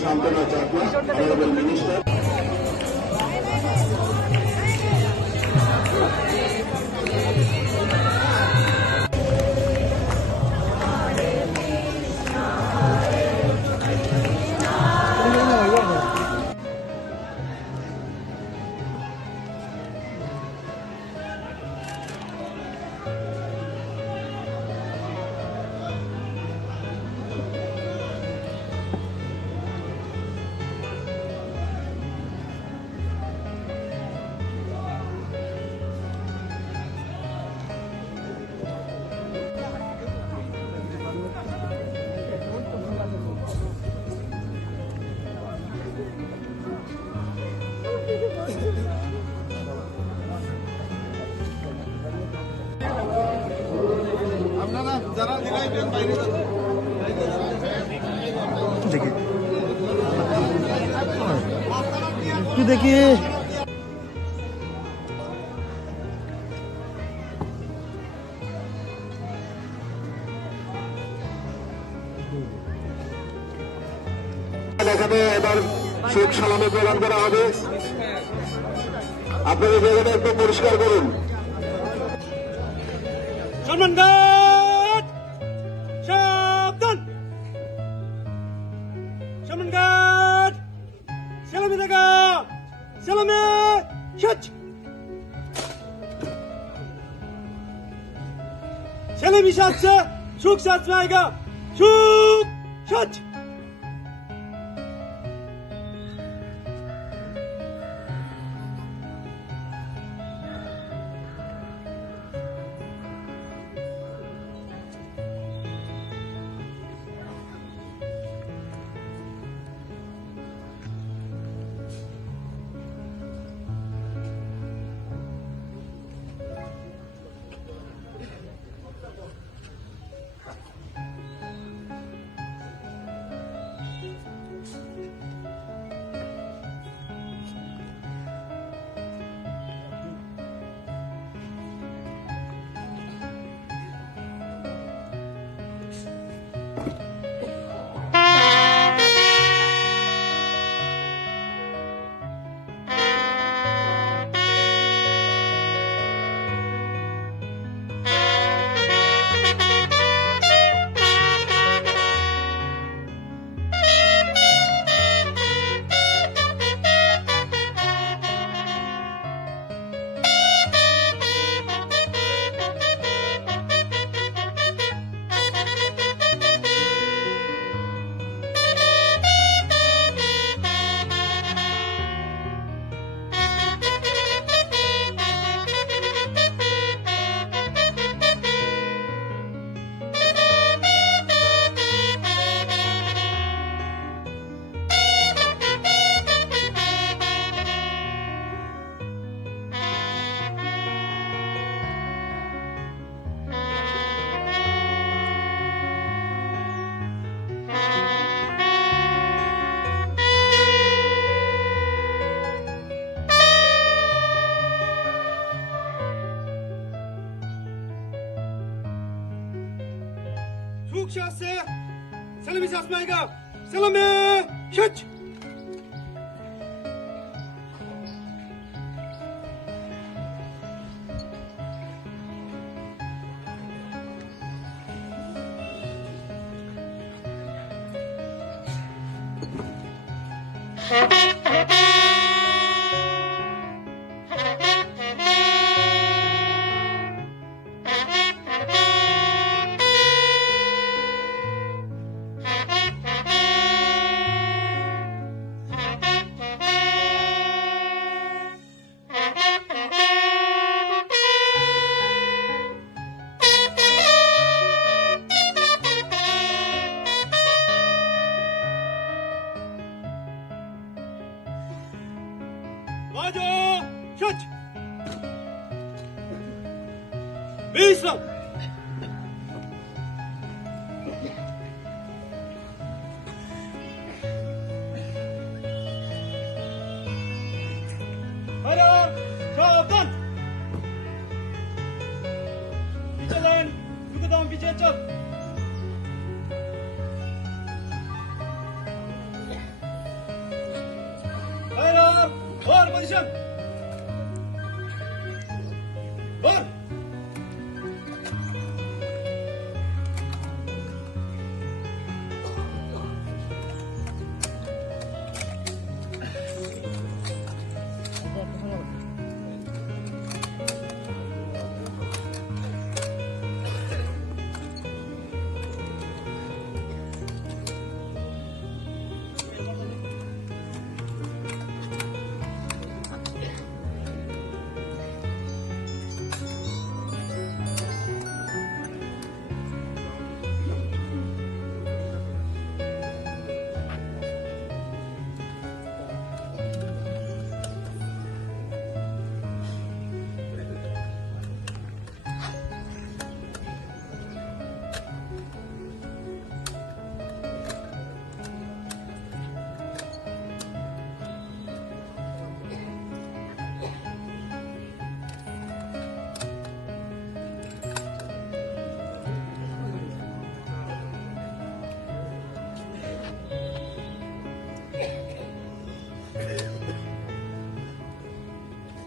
Shantana Chakla, Honorable Minister. একটু দেখি এখানে এবার শোক সালামে প্রদান করা হবে। আপনাদের জায়গাটা একটু পরিষ্কার করুন। সম্মানঘাট সাবধান, সম্মানঘাট সেলামে দেখা, সেলামে সচ, সেলামি সাথে সুখ সাথ পাएगा, সুখ সচ। Şahsı, Selam'i saçmayga, Selam'i şaç. Maju, şaç. Bismillah. Hayır, çabuk. Biçelen, yukarıdan biçe çap. Ball position. Ball.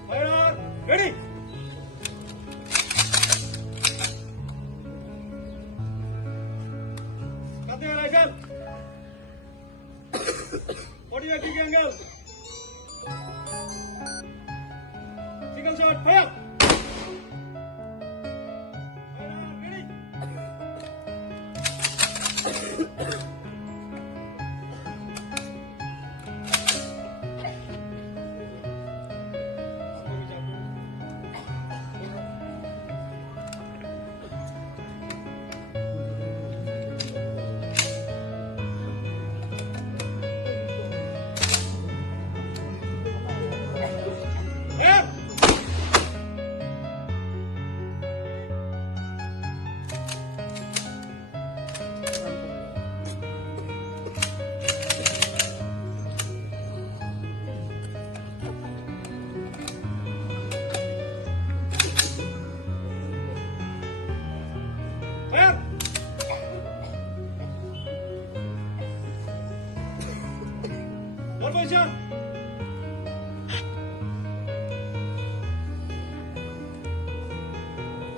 Fire. Ready. Cutting your rifle. 45 degree angle. Single shot. Fire. Fire. Ready. Fire. Fire. Ball position.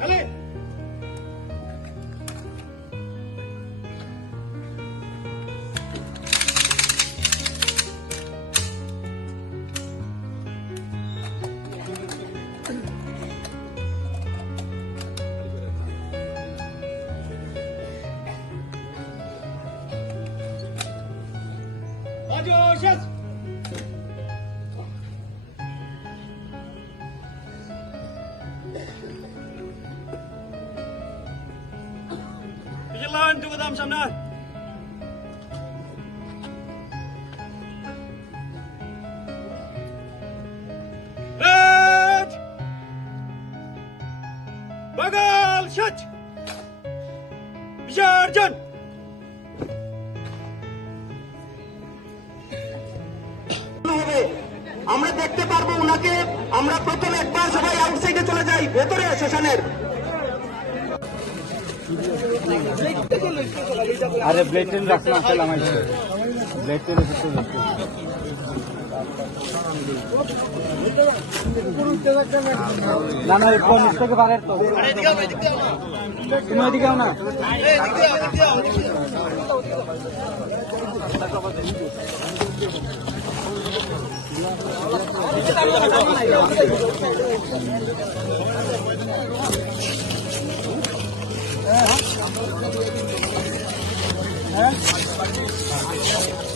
Allez. Maju, shoot. Vigilant, tunggu dalam sana. Red. Bagal, shoot. Bijarjan. হবে আমরা দেখতে পারবো উনাকে আমরা প্রথম একবার সবাই আউটসাইডে চলে যাই ভেতরে শ্মশানের अरे ब्लेड टेन रखना चल हमारे ब्लेड टेन ना ना एक मिस्टेक बाहर तो तुम्हें दिखाओ ना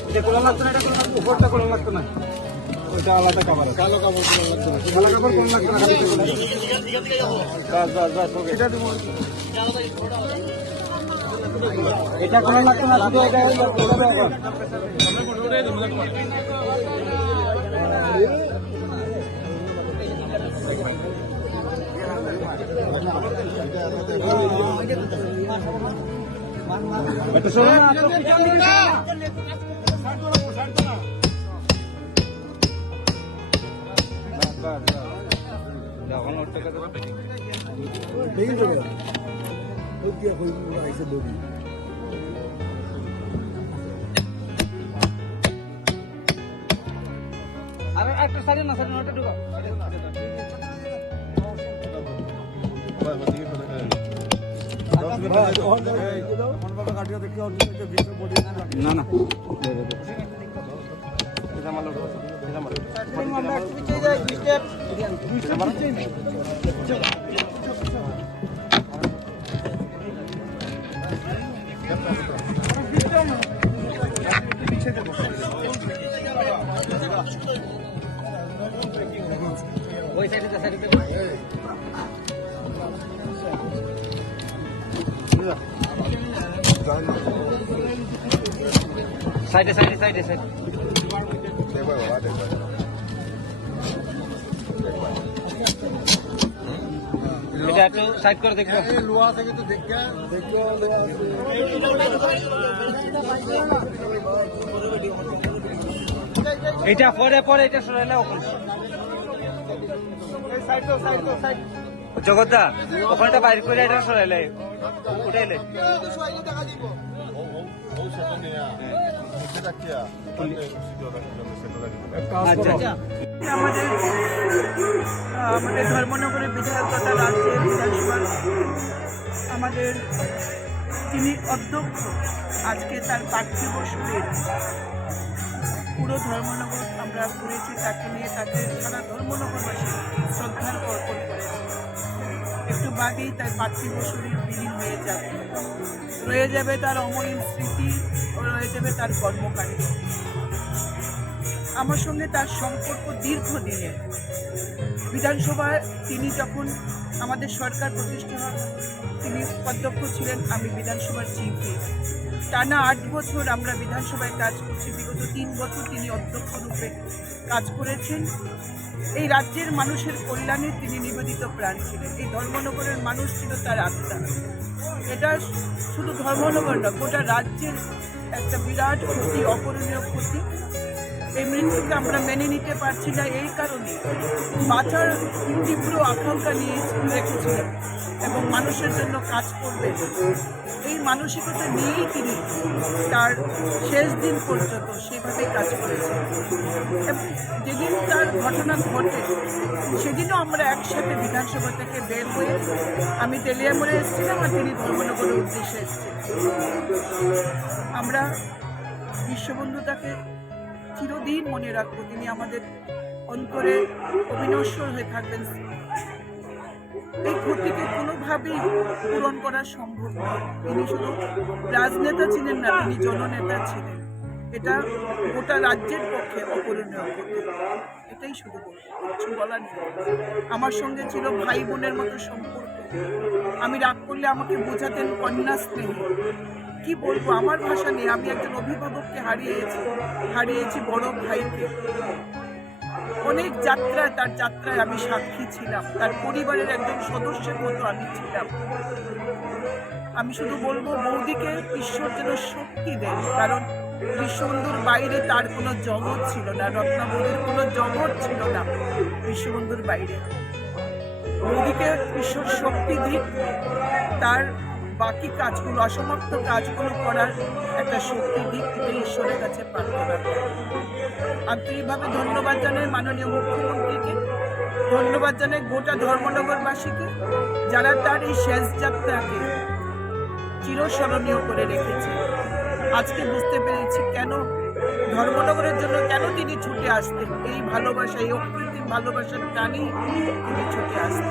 এটা কোলা লাগতো না, এটা কোলা লাগতো, উপরটা কোলা লাগতো না, ওইটা আলাদা কাভার, কালো কাভার কোলা লাগতো না, কালো কাভার কোলা লাগতো না, বাস ওকে, এটা কোলা লাগতো না, শুধু এটা কোলা লাগতো। এটা শোনো না আর একটা সাইডে না সাইডে নটা ঢুকাও না না ওই সাইডে সাইডে সাইডে সাইডে সাইডে এটা একটু সাইড করে দেখবো লোহা থেকে তো দেখো এটা পরে পরে এটা সরাইলে ওখানে জগদ্দা ওখানটা বাইর করে এটা সরাইলে উঠাইলে আচ্ছা আমাদের ধর্মনগরের বিধায়ক তথা রাজ্যের বিধানসভার আমাদের যিনি অধ্যক্ষ আজকে তার পার্থিব শরীর পুরো ধর্মনগর আমরা ঘুরেছি তাকে নিয়ে তাকে সারা ধর্মনগরবাসী শ্রদ্ধার অর্পণ করেছে একটু বাদেই তার পার্থিব শরীর বিলীন হয়ে যাবে রয়ে যাবে তার অমলিন স্মৃতি ও রয়ে যাবে তার কর্মকাণ্ড আমার সঙ্গে তার সম্পর্ক দীর্ঘদিনের বিধানসভায় তিনি যখন আমাদের সরকার প্রতিষ্ঠা হয় তিনি অধ্যক্ষ ছিলেন আমি বিধানসভার চিফ হুইপ টানা 8 বছর আমরা বিধানসভায় কাজ করছি বিগত 3 বছর তিনি অধ্যক্ষ রূপে কাজ করেছেন এই রাজ্যের মানুষের কল্যাণে তিনি নিবেদিত প্রাণ ছিলেন এই ধর্মনগরের মানুষ ছিল তার আত্মা এটা শুধু ধর্মনগর না গোটা রাজ্যের একটা বিরাট ক্ষতি অপূরণীয় ক্ষতি এই মৃত্যুকে আমরা মেনে নিতে পারছি না এই কারণে বাঁচার তীব্র আকাঙ্ক্ষা নিয়ে রেখেছিলেন এবং মানুষের জন্য কাজ করবেন এই মানসিকতা নিয়েই তিনি তার শেষ দিন পর্যন্ত সেভাবেই কাজ করেছেন এবং যেদিন তার ঘটনা ঘটে সেদিনও আমরা একসাথে বিধানসভা থেকে বের হয়ে আমি তেলিয়ামোড়ে এসেছিলাম আর তিনি ধর্মনগরের উদ্দেশ্যে এসেছেন আমরা বিশ্ববন্ধু তাকে চিরদিন মনে রাখবো তিনি আমাদের অন্তরে অবিনশ্বর হয়ে থাকবেন এই ক্ষতিকে কোনোভাবেই পূরণ করা সম্ভব নয় তিনি শুধু রাজনেতা ছিলেন না তিনি জননেতা ছিলেন এটা গোটা রাজ্যের পক্ষে অপূরণীয় ক্ষতি এটাই শুধু কিছু বলার নেই আমার সঙ্গে ছিল ভাই বোনের মতো সম্পর্ক আমি রাগ করলে আমাকে বোঝাতেন কন্যা স্নেহ কি বলবো আমার ভাষা নেই আমি একজন অভিভাবককে হারিয়েছি বড় ভাইকে অনেক যাত্রায় তার যাত্রায় আমি সাক্ষী ছিলাম তার পরিবারের একজন সদস্যের মতো আমি ছিলাম আমি শুধু বলবো বৌদিকে ঈশ্বর যেন শক্তি দেন কারণ বিশ্ববন্ধুর বাইরে তার কোনো জগৎ ছিল না রত্নাবলীর কোনো জগৎ ছিল না বিশ্ববন্ধুর বাইরে বৌদিকে ঈশ্বর শক্তি দিক তার বাকি কাজগুলো অসমাপ্ত কাজগুলো করার একটা শক্তি দিক এটা ঈশ্বরের কাছে প্রার্থনা করি আন্তরিকভাবে ধন্যবাদ জানাই মাননীয় মুখ্যমন্ত্রীকে ধন্যবাদ জানাই গোটা ধর্মনগরবাসীকে যারা তার এই শেষ যাত্রাকে চিরস্মরণীয় করে রেখেছে আজকে বুঝতে পেরেছি কেন ধর্মনগরের জন্য কেন তিনি ছুটে আসতেন এই ভালোবাসা এই অকৃত্রিম ভালোবাসার টানেই তিনি ছুটে আসতেন